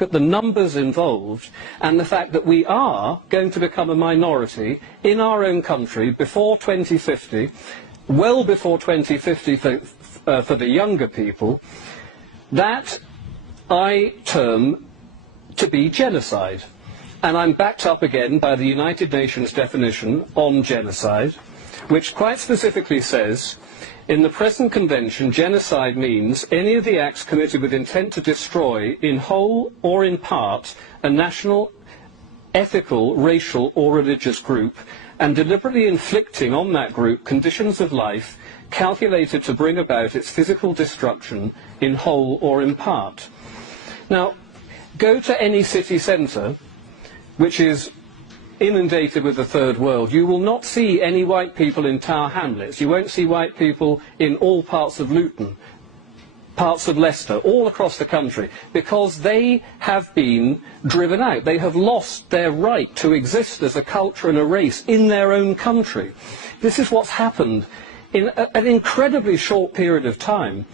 at the numbers involved and the fact that we are going to become a minority in our own country before 2050, well before 2050 for the younger people, that I term to be genocide. And I'm backed up again by the United Nations definition on genocide, which quite specifically says, in the present convention, genocide means any of the acts committed with intent to destroy, in whole or in part, a national, ethical, racial or religious group, and deliberately inflicting on that group conditions of life calculated to bring about its physical destruction, in whole or in part. Now, go to any city centre, which is inundated with the third world. You will not see any white people in Tower Hamlets. You won't see white people in all parts of Luton, parts of Leicester, all across the country, because they have been driven out. They have lost their right to exist as a culture and a race in their own country. This is what's happened in an incredibly short period of time,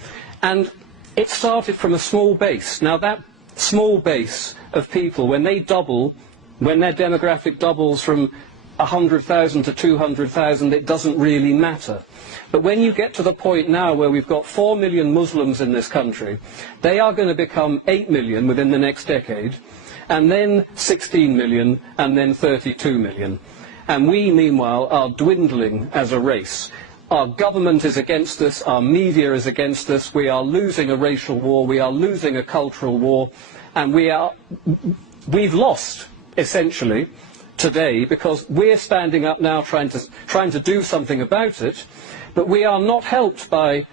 and it started from a small base. Now that small base of people, when they double, when their demographic doubles from 100,000 to 200,000, it doesn't really matter. But when you get to the point now where we've got 4 million Muslims in this country, they are going to become 8 million within the next decade, and then 16 million, and then 32 million. And we, meanwhile, are dwindling as a race. Our government is against us, our media is against us, we are losing a racial war, we are losing a cultural war, and we've lost, essentially, today, because we're standing up now trying to do something about it, but we are not helped by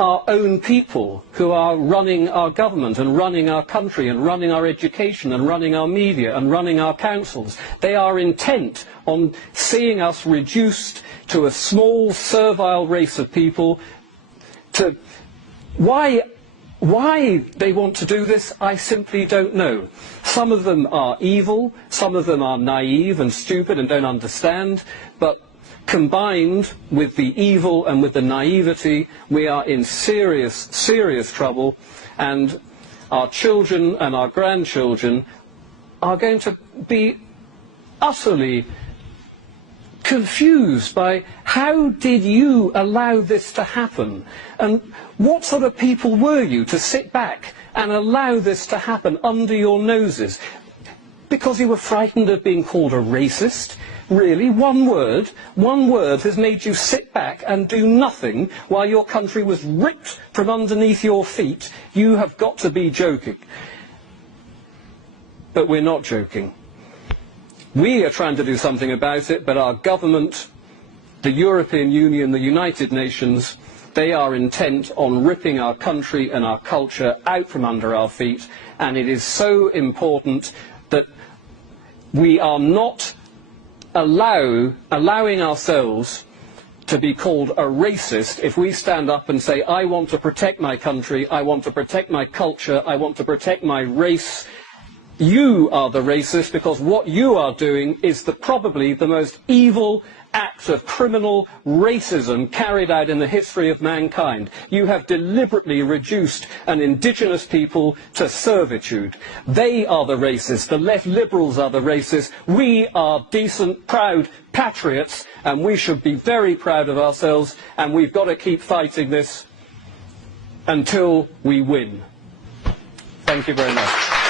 our own people who are running our government and running our country and running our education and running our media and running our councils. They are intent on seeing us reduced to a small, servile race of people. Why they want to do this, I simply don't know. Some of them are evil, some of them are naive and stupid and don't understand, but combined with the evil and with the naivety, we are in serious, serious trouble, and our children and our grandchildren are going to be utterly confused by how did you allow this to happen, and what sort of people were you to sit back and allow this to happen under your noses? Because you were frightened of being called a racist? Really? One word has made you sit back and do nothing while your country was ripped from underneath your feet? You have got to be joking. But we're not joking. We are trying to do something about it, but our government, the European Union, the United Nations, they are intent on ripping our country and our culture out from under our feet, and it is so important that we are not allowing ourselves to be called a racist if we stand up and say, I want to protect my country, I want to protect my culture, I want to protect my race. You are the racist, because what you are doing is probably the most evil act of criminal racism carried out in the history of mankind. You have deliberately reduced an indigenous people to servitude. They are the racists. The left liberals are the racists. We are decent, proud patriots, and we should be very proud of ourselves, and we've got to keep fighting this until we win. Thank you very much.